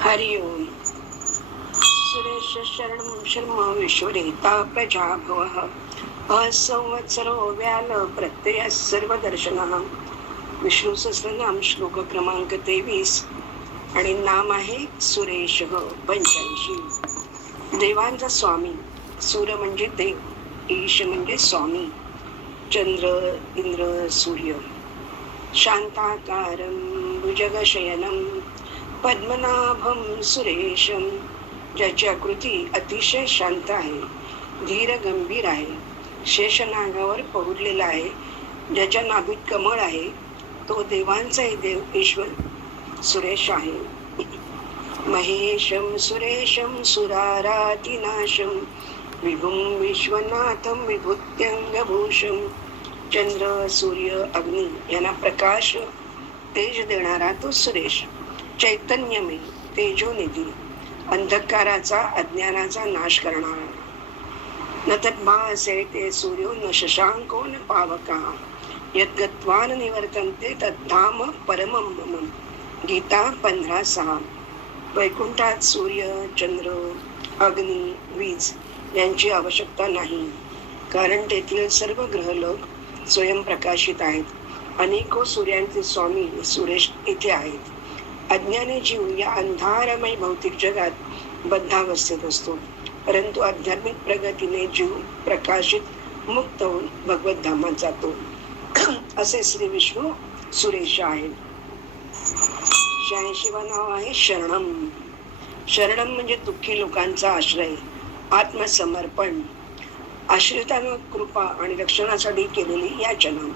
हरि ओम. सुरेश शरणं शर्म विश्वरेता प्रजाभवः असंवत्सरो व्याल प्रत्यय सर्वदर्शनः. विष्णू सहस्रनाम श्लोक क्रमांक 23 आणि नाम आहे सुरेश 85. देवांचा स्वामी. सूर म्हणजे देव, ईश म्हणजे स्वामी, चंद्र इंद्र सूर्य. शांताकारं भुजगशयनं पद्मनाभं सुरेशं. ज्याची आकृती अतिशय शांत आहे, धीर गंभीर आहे, शेषनागावर पहुडलेला आहे, ज्याच्या नाभीत कमळ आहे, तो देवांचाही देव ईश्वर सुरेश आहे. महेशं सुरेशं सुरारातिनाशं विभुं विश्वनाथं विभूत्यंगभूषं. चंद्र सूर्य अग्नी यांना प्रकाश तेज देणारा तो सुरेश, चैतन्यमय तेजोनिधी, अंधकाराचा अज्ञानाचा नाश करणारा. न तद्भासे ते सूर्यो न शशांको न पावका यद्गत्वा न निवर्तन्ते तद्धाम परमं मम. गीता 15:6. वैकुंठात सूर्य चंद्र अग्नी वीज यांची आवश्यकता नाही, कारण तेथील सर्व ग्रहलोक स्वयंप्रकाशित आहेत. अनेको सूर्यांचे स्वामी सुरेश इथे आहेत. अज्ञानी जीव या अंधारमय भौतिक जगात बद्धावस्थेत असतो, परंतु आध्यात्मिक प्रगतीने जीव प्रकाशित मुक्त होऊन भगवत धामात जातो. असे श्री विष्णू सुरेश आहेत. 86वा नाव आहे शरणम. शरणम म्हणजे दुःखी लोकांचा आश्रय, आत्मसमर्पण, आश्रितांवर कृपा आणि रक्षणासाठी केलेली याचना.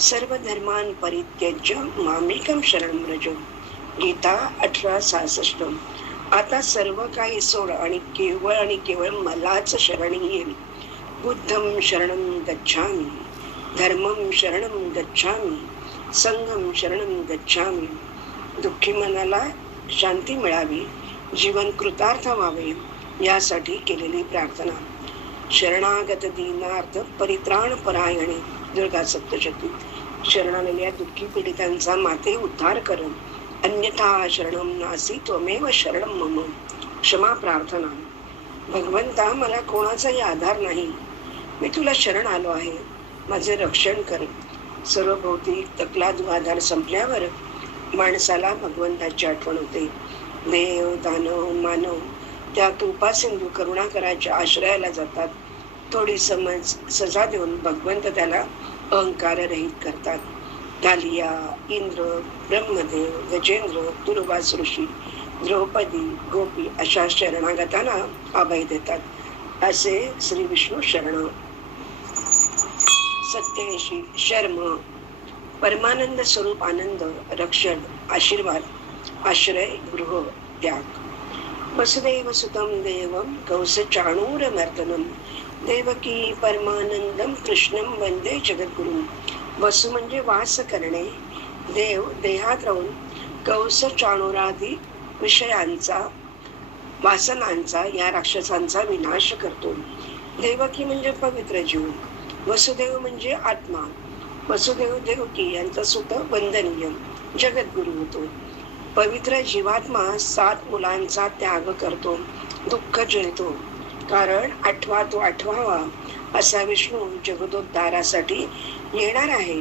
सर्व धर्मान परित्यज्य मामेकं शरणं व्रज. गीता 18:66. आता सर्व काही सोड आणि केवळ मलाच शरणी येईल. बुद्धं शरणं गच्छामि, धर्मं शरणं गच्छामि, संघं शरणं गच्छामि. दुःखी मनाला शांती मिळावी, जीवन कृतार्थ व्हावे यासाठी केलेली प्रार्थना. शरणागत दीनार्थ परित्राण परायणे. दुर्गा सप्तशती. शरणालेल्या दुःखी पीडितांचा माते उद्धार कर. अन्यथा शरणं नासी त्वमेव शरणं मम. क्षमा प्रार्थना. भगवंता, मला कोणाचाही आधार नाही, मी तुला शरण आलो आहे, माझे रक्षण कर. सर्व भौतिक तकलादू आधार संपल्यावर माणसाला भगवंताची आठवण होते. देव दानव मानव त्या कृपा सिंधू करुणाकराच्या आश्रयाला जातात. थोडी समज सजा देऊन भगवंत त्याला अहंकार रहित करतात. कालिया, इंद्र, ब्रह्मदेव, गजेंद्र, तुर्वास ऋषी, द्रौपदी, गोपी अशा शरणागतांना अभय देतात. असे श्री विष्णू शरण. 87 शर्म. परमानंद स्वरूप आनंद, रक्षण, आशीर्वाद, आश्रय, गृह, त्याग. वसुदेव सुतं देवं कौसचाणूरमर्दनं देवकी परमानंदं कृष्णं वंदे जगद्गुरुं. वसु म्हणजे वास करणे, देव देहात राहून कौस चाणूरादी विषयांचा वासनांचा या राक्षसांचा विनाश करतो. देवकी म्हणजे पवित्र जीव. वसुदेव म्हणजे आत्मा. वसुदेव देवकी यांचा सुत वंदनीय जगद्गुरु होतो. पवित्र जीवात्मा 7 मुलांचा त्याग करतो, दुःख झेलतो, कारण तो आठवावा असा विष्णू जगदोद्धारासाठी येणार आहे.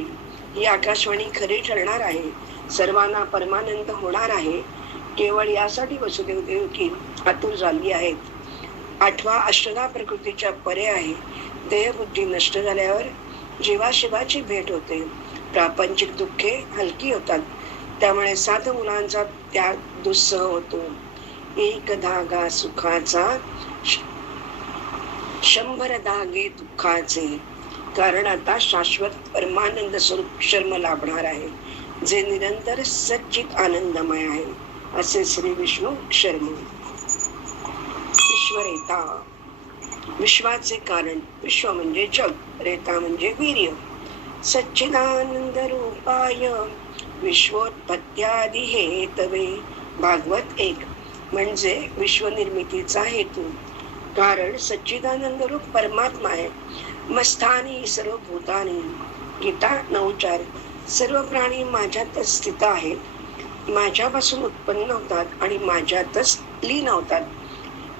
ही आकाशवाणी खरी ठरणार आहे, सर्वांना परमानंद होणार आहे. केवळ यासाठी वसुदेव देवकी आतुर झाली आहेत. 8वा अष्टधा प्रकृतीच्या परे आहे. देहबुद्धी नष्ट झाल्यावर जीवाशिवाची भेट होते. प्रापंचिक दुःखे हलकी होतात, त्यामुळे 7 मुलांचा त्याग दुस्सह होतो. एक धागा सुखाचा 100 धागे दुःखाचे. कारण आता शाश्वत परमानंद स्वरूप शर्म लाभणार आहे, जे निरंतर सच्चित आनंदमय आहे. असे श्री विष्णू शर्म. विश्वरेता. विश्वाचे कारण. विश्व म्हणजे जग, रेता म्हणजे वीर्य. सच्चिदानंद रूपाय विश्वोत्पत्त्यादी हेतवे. भागवत 1. म्हणजे विश्वनिर्मितीचा हेतू. कारण सच्चिदानंद रूप परमात्मा आहे. मस्थानी सर्व भूतानी. गीता 9:4. सर्व प्राणी माझ्यात स्थित आहेत. माझ्यापासून उत्पन्न होतात आणि माझ्यातच लीन होतात.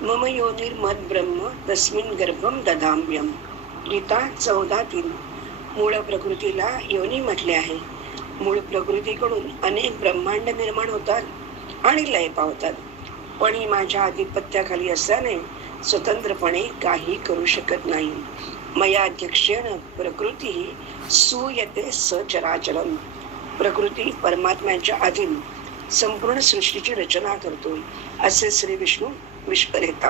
मम योनिर्मद ब्रह्म तस्मिन गर्भम दधाम्यम. गीता 14:3. मूळ प्रकृतीला योनी म्हटले आहे. मूळ प्रकृतीकडून अनेक ब्रह्मांड निर्माण होतात आणि लय पावतात, पण ही माझ्या आधिपत्याखाली असल्याने स्वतंत्रपणे काही करू शकत नाही. मया अध्यक्षेण प्रकृती सूयते सचराचरम. प्रकृती परमात्म्याच्या अधीन संपूर्ण सृष्टीची रचना करतो, असे श्री विष्णू विश्वरेता.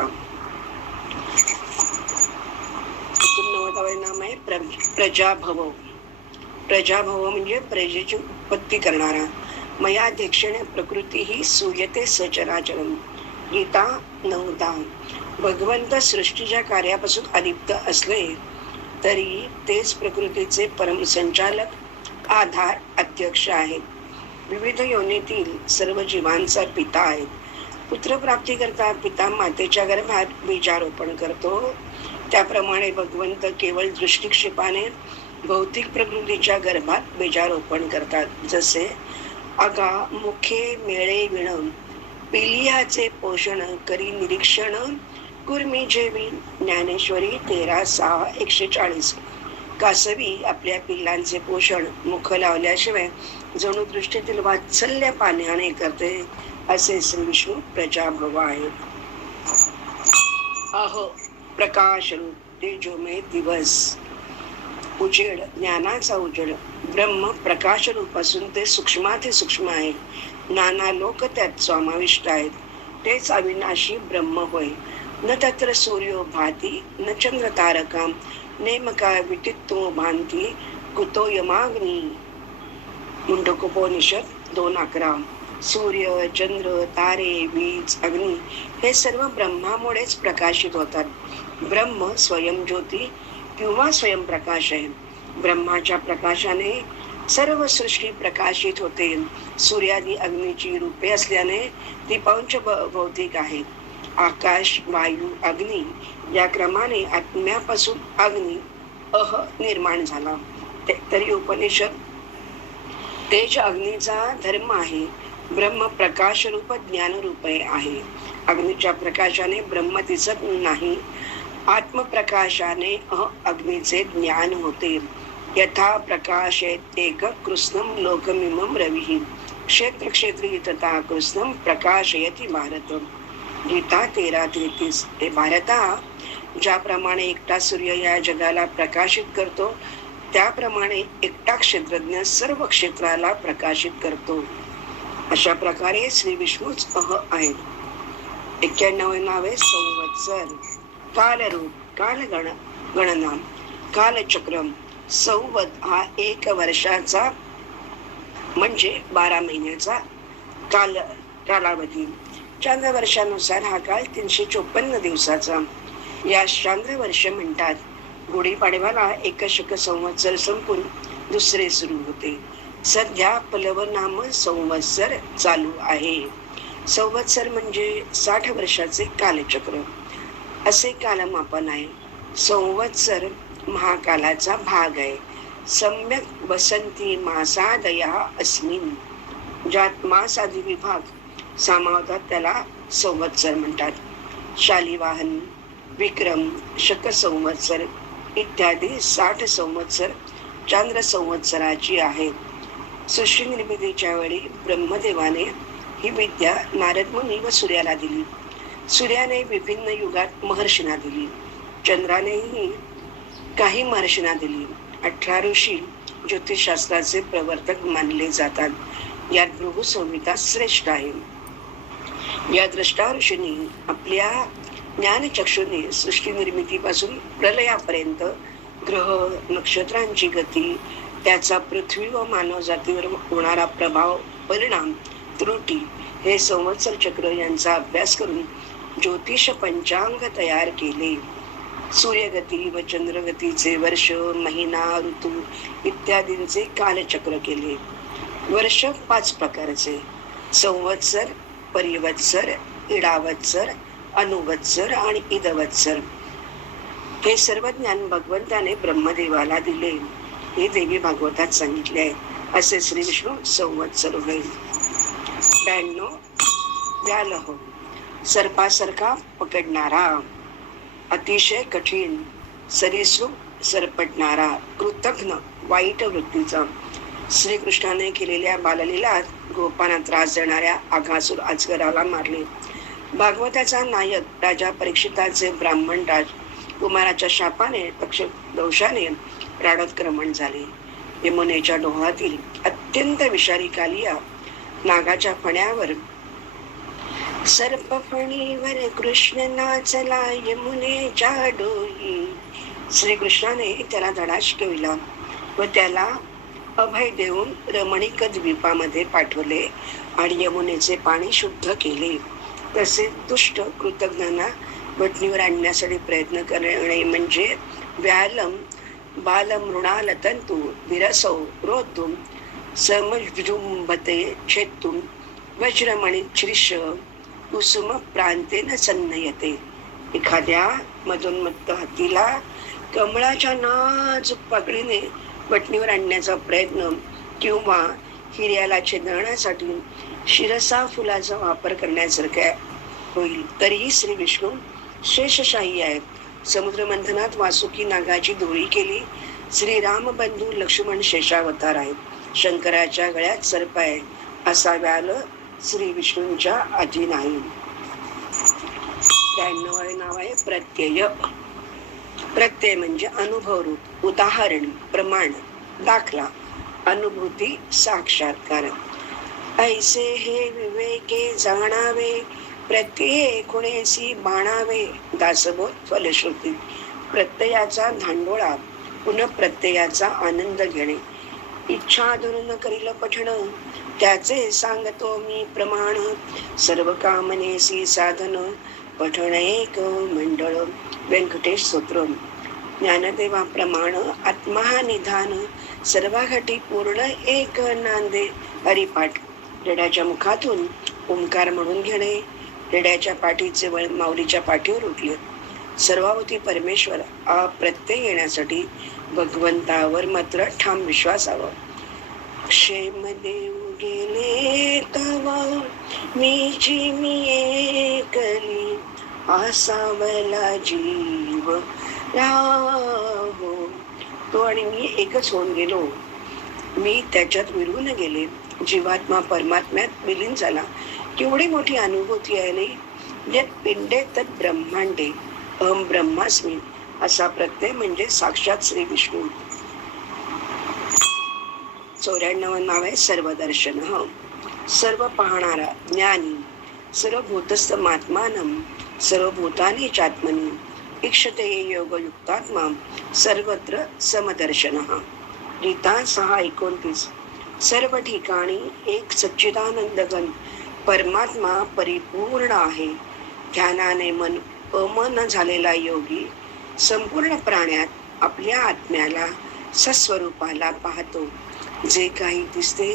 89वे नाम आहे प्रजाभव. प्रजाभव म्हणजे प्रजेची उत्पत्ती करणारा. मया अध्यक्षेने प्रकृती ही सूयते सचराचरम. गीता 9:10. भगवंत सृष्टीच्या कार्यापासून अलिप्त असले तरी तेच प्रकृतीचे परमसंचालक, आधार, अध्यक्ष आहेत. विविध योनीतील सर्व जीवांचा पिता आहेत. पुत्रप्राप्ती करता पिता मातेच्या गर्भात बीजारोपण करतो, त्याप्रमाणे भगवंत केवळ दृष्टिक्षेपाने भौतिक प्रकृतीच्या गर्भात बीजारोपण करतात. जसे अगा मुखे मेळे विण, पिलियाचे पोषण करी निरीक्षण, कुर्मी जेवी. ज्ञानेश्वरी 13:6-140. कासवी आपल्या पिल्लांचे पोषण मुख लावल्याशिवाय जणू दृष्टीतील वात्सल्य पाण्याने करते, असे श्री विष्णू प्रजाभव आहेत. अहो प्रकाश रूप, तेजोमय दिवस, उजेड, ज्ञानाचा उजेड. ब्रह्म प्रकाश रूप असून ते सूक्ष्माति सूक्ष्म आहे. नाना लोक त्यात समाविष्ट आहेत. तेच अविनाशी ब्रह्म होय. न तत्र सूर्यो भाती न चंद्र तारका, नेमका विटित्तो भांती कुतो यमाग्नी. मुंडकोपनिषद 2:11. सूर्य, चंद्र, तारे, वीज, अग्नी हे सर्व ब्रह्मामुळेच प्रकाशित होतात. ब्रह्म स्वयंज्योती किंवा स्वयंप्रकाश आहे. ब्रह्माच्या प्रकाशाने सर्व सृष्टी प्रकाशित होते. सूर्यादी अग्नीची रूपे असल्याने ती पंच भौतिक आहेत. आकाश, वायू, अग्नी या क्रमाने आत्म्यापासून अग्नी अह निर्माण झाला. तरी उपनिषद तेज अग्नीचा धर्म आहे. ब्रह्म प्रकाश रूप ज्ञानरूप आहे. अग्नीच्या प्रकाशाने ब्रह्म दिसत नाही. आत्मप्रकाशाने अग्नीचे ज्ञान होते. यथा प्रकाशेत एक कृष्णम लोकमिमं रविः, क्षेत्र क्षेत्री तथा कृष्णम प्रकाशयति भारत. गीता 13:33. हे भारता, ज्याप्रमाणे एकटा सूर्य या जगाला प्रकाशित करतो, त्याप्रमाणे एकटा क्षेत्रज्ञ सर्व क्षेत्राला प्रकाशित करतो. अशा प्रकारे श्री विष्णूच आहेत. 91 नावे संवत्सर, कालरूप, कालगणना, कालचक्रम. संवत हा 1 वर्षाचा म्हणजे 12 महिन्याचा कालावधी. चांद्र वर्षानुसार हा काळ 354 दिवसाचा. या चांद्र वर्ष म्हणतात. गुढीपाडव्याला एकशक संवत्सर संपून दुसरे सुरू होते. सध्या पलव नाम संवत्सर चालू आहे. संवत्सर म्हणजे 60 वर्षाचे कालचक्र असे कालमापन आहे. संवत्सर महाकालाचा भाग आहे. सम्यक वसंती मासादया अस्मिन, ज्यात मास आदी विभाग सामावतात त्याला संवत्सर म्हणतात. शालिवाहन, विक्रम, शक संवत्सर इत्यादी 60 संवत्सर चांद्र संवत्सराची आहेत. सृष्टी निर्मितीच्या वेळी ब्रह्मदेवाने ही विद्या नारद मुनी व सूर्याला दिली. सूर्याने विभिन्न युगात महर्षींना दिली. चंद्रानेही काही महर्षींना दिली. 18 ऋषी ज्योतिषशास्त्राचे प्रवर्तक मानले जातात. यात भृगु संहिता श्रेष्ठ आहे. या द्रष्टा ऋषींनी आपल्या ज्ञानचक्षुने सृष्टी निर्मितीपासून प्रलयापर्यंत ग्रह, नक्षत्रांची गती, त्याचा पृथ्वी व मानव जातीवर होणारा प्रभाव, परिणाम, त्रुटी हे संवत्सर चक्र यांचा अभ्यास करून ज्योतिष पंचांग तयार केले. सूर्यगती व चंद्रगतीचे वर्ष, महिना, ऋतू इत्यादींचे कालचक्र केले. वर्ष 5 प्रकारचे: संवत्सर, परिवत्सर, इडावत्सर, अनुवत्सर आणि इदवत्सर. हे सर्व ज्ञान भगवंताने ब्रह्मदेवाला दिले. हे देवी भागवतात सांगितले आहे. असे श्री विष्णू संवत्सर होईल. 92 व्यालह, सर्पासारखा पकडणारा, अतिशय कठीण, सरीसृप सरपटणारा, कृतघ्न, वाईट वृत्तीचा. श्रीकृष्णाने केलेल्या बाललीलात गोपांना त्रास देणाऱ्या आघासूर अजगराला मारले. भागवताचा नायक राजा परीक्षिताचे ब्राह्मण राज कुमाराच्या शापाने दोषाने प्राणोत्क्रमण झाले. यमुनेच्या डोहातील अत्यंत विषारी कालिया नागाच्या फण्यावर सर्पफणीवर कृष्ण नाचला यमुनेच्या डोही. श्रीकृष्णाने त्याला धडा शिकविला व त्याला अभय देऊन रमणीक द्वीपामध्ये पाठवले आणि यमुनेचे पाणी शुद्ध केले. तसेच दुष्ट कृतज्ञांना वटणीवर आणण्यासाठी प्रयत्न करणे म्हणजे व्यालम बालमृणाल तंतु विरसौ रोतुम समजुंबते छेतुम वज्रमणी श्रीश कुसुम प्रांतेन सन्नयते. एखाद्या मधोन्मत्त हत्तीला कमळाच्या नाजूक पाकळीने वटणीवर आणण्याचा प्रयत्न किंवा हिऱ्याला छेदण्यासाठी शिरसा फुलाचा वापर करण्यासारखा होईल. तरीही श्री विष्णू शेषशाही आहेत. समुद्र मंथनात वासुकी नागाची धुळी केली. श्रीराम बंधू लक्ष्मण शेषावतार आहेत. शंकराच्या गळ्यात सर्प आहे. असा व्याल श्री विष्णूंच्या अधीन आहे. 93 नाव आहे प्रत्यय. प्रत्यय म्हणजे अनुभव रूप, उदाहरण, प्रमाण, दाखला, अनुभूती, साक्षात्कार. ऐसे हे विवेके जाणावे, प्रत्यय खुणेसी बाणावे, दासबोध फलश्रुती. प्रत्ययाचा धांडोळा, पुन्हा प्रत्ययाचा आनंद घेणे. इच्छा धरून करील पठण, त्याचे सांगतो मी प्रमाण. सर्व कामनेसी साधन, पठण एक मंडळ. व्यंकटेश स्तोत्र. ज्ञानदेवा प्रमाण, आत्मा निधान, सर्वाघटी पूर्ण एक नांदे. हरिपाठ. रेड्याच्या मुखातून ओंकार म्हणून घेणे. रेड्याच्या पाठीचे वळ माऊलीच्या पाठीवर उठले. सर्वावती परमेश्वर प्रत्यय येण्यासाठी भगवंतावर मात्र ठाम विश्वास हवा. क्षेम देव गेले तवा मीची मी एकली, आसावला जीव राहो. तो आणि मी एकच होऊन गेलो. मी त्याच्यात विरून गेले. जीवात्मा परमात्म्यात विलीन झाला. केवढी मोठी अनुभूती आली. यत् पिंडे तत् ब्रह्मांडे अहम ब्रह्मास्मी. असा प्रत्यय म्हणजे साक्षात श्री विष्णू. 94 नाव आहे सर्वदर्शन. सर्व पाहणारा, ज्ञानी, सर्वभूतस्थमात्मानं सर्वभूतानि चात्मनि इक्षते योगयुक्तात्मा सर्वत्र समदर्शनः. गीता 6:29. सर्व ठिकाणी एक सच्चिदानंद घन परमात्मा परिपूर्ण आहे. ध्यानाने मन अमन झालेला योगी संपूर्ण प्राण्यात आपल्या आत्म्याला सस्वरूपाला पाहतो. जे काही दिसते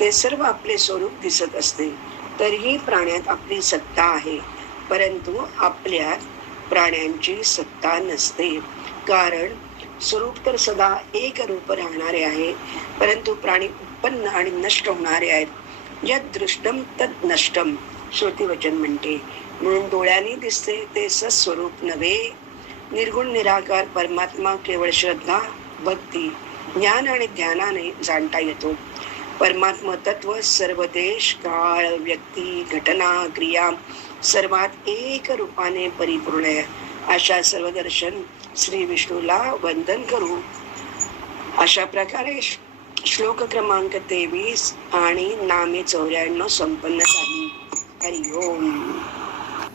ते सर्व आपले स्वरूप दिसत असते. तरीही प्राण्यात आपली सत्ता आहे, परंतु आपल्यात प्राण्यांची सत्ता नसते. कारण स्वरूप तर सदा एक रूप राहणारे आहे, परंतु प्राणी उत्पन्न आणि नष्ट होणारे आहेत. यत् दृष्टम तत् नष्टम श्रुतिवचन म्हणते. म्हणून डोळ्यांनी दिसते ते सस्वरूप नव्हे. निर्गुण निराकार परमात्मा केवळ श्रद्धा, भक्ती, ज्ञान आणि ध्यानाने जाणता येतो. परमात्मा तत्व सर्व देश, काळ, व्यक्ती, घटना, क्रिया सर्वात एक रूपाने परिपूर्ण आहे. अशा सर्वदर्शन श्री विष्णूला वंदन करू. अशा प्रकारे श्लोक क्रमांक 23 आणि नामे 94 संपन्न झाली. हरि ओम.